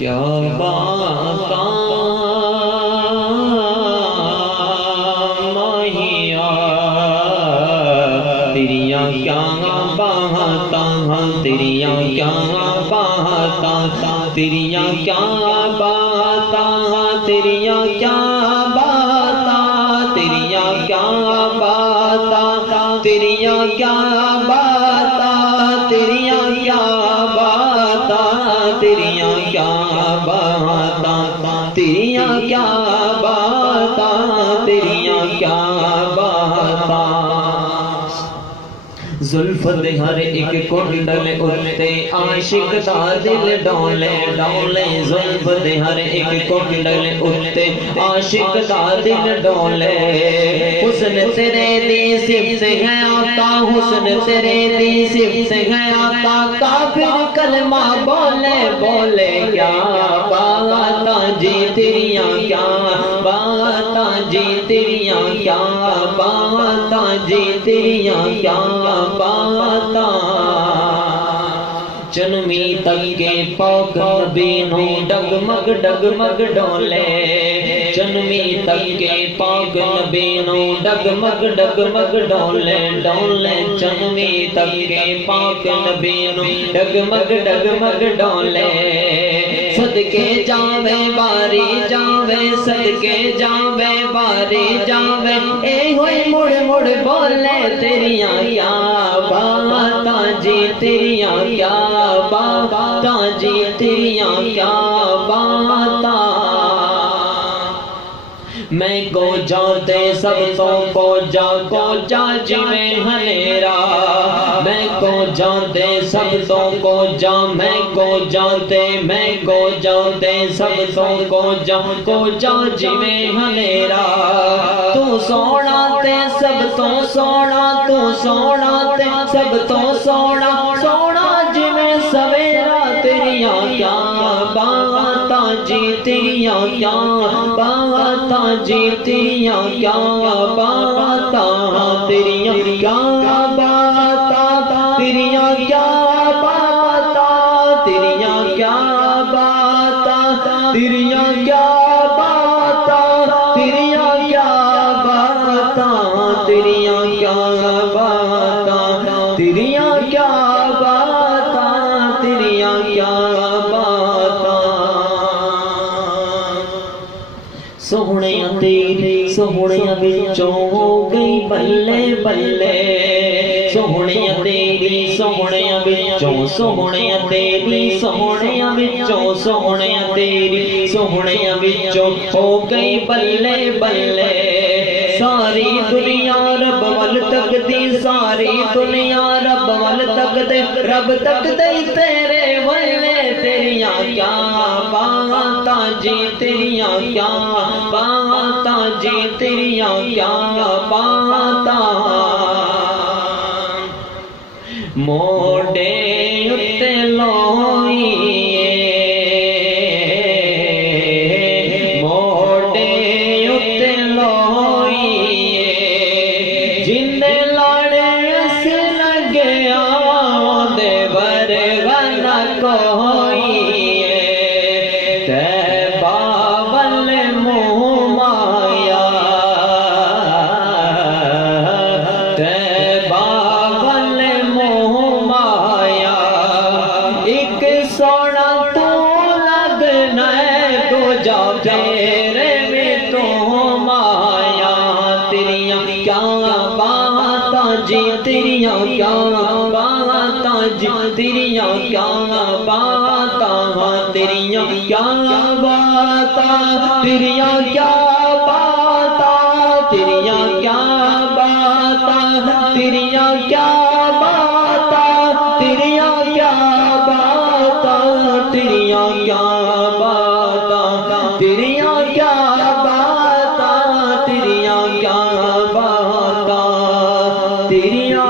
کیا باتاں ماہیا تیریاں کیا باتاں تیریاں کیا باتاں تیریاں کیا باتاں تیریاں کیا باتاں تیریاں کیا باتاں تیریاں کیا باتاں تیریاں کیا باتاں تیریاں کیا باتاں تیریاں کیا باتاں تیریاں کیا باتاں زلف دے ہر ایک کنڈل اتے عاشق دا دل ڈولے ڈولے زلف دے ہر ایک کنڈل اتے عاشق دا دل ڈولے حسن تیرے دی صفت ہے آقا حسن تیرے دی صفت ہے آقا کافر کلمہ بولے بولے کیا باتاں جی تیریاں کیا باتاں جی تیریاں کیا باتاں جی تیریاں کیا باتاں جنمی تک کے پاک نبی نو ڈگمگ ڈگمگ ڈولے جنمی تک کے پاک نبی نو ڈگمگ ڈگمگ ڈولے ڈولے جنمی تک کے پاک نبی نو ڈگمگ ڈگمگ ڈولے صدقے جاوے باری جاوے صدقے جاوے باری جاوے اے ہوئی مڑ مڑ بولے تیریاں کیا باتاں جی تیریاں کیا باتاں جی تیریاں کیا باتاں میں کو جانتے سب تو کو جا جی میں ہنیرا میں کو جانتے سب تو میں کو جانتے سب تو جا جی میں ہنیرا تو سونا تے سب تو سونا تو سونا تے سب تو سونا سونا جی میں سویرا تیریاں کیا باتاں جی تیریاں کیا باتاں جی تیریاں کیا باتاں تیریاں کیا باتاں تیریاں کیا باتاں تیریاں کیا باتاں تیریاں کیا باتاں تیریاں کیا باتاں تیریاں کیا باتاں تیریاں کیا باتاں تیریاں کیا باتاں سوہنیاں تیری سوہنیاں وچوں ہو گئی بلے بلے سوہنیاں تیری سوہنیاں وچوں سوہنیاں تیری سوہنیاں وچوں سوہنیاں تیری سوہنیاں وچوں ہو گئی بلے بلے ساری دنیا رب ول تک دی ساری دنیا رب ول تک دے رب تک دے تیرے ولے تیریاں کیا باتاں جی تیریاں کیا باتاں جی تیریاں کیا باتاں موڈے اتے لوئیے موڈے اتے لوئیے جن لاڑے اس لگیا دے ورگا نہ کوئیے تیبہ ول منہ مایا تیبہ ول منہ مایا ایک سونا تو لگنا تو جا تیرے میں تو مایا تیریاں کیا باتاں جی تیریاں کیا باتاں جی تیریاں کیا باتاں تیریاں کیا باتاں تیریاں کیا باتاں تیریاں کیا باتاں تیریاں کیا باتاں تیریاں کیا باتاں تیریاں کیا باتاں تیریاں کیا باتاں تیریاں کیا باتاں تیریاں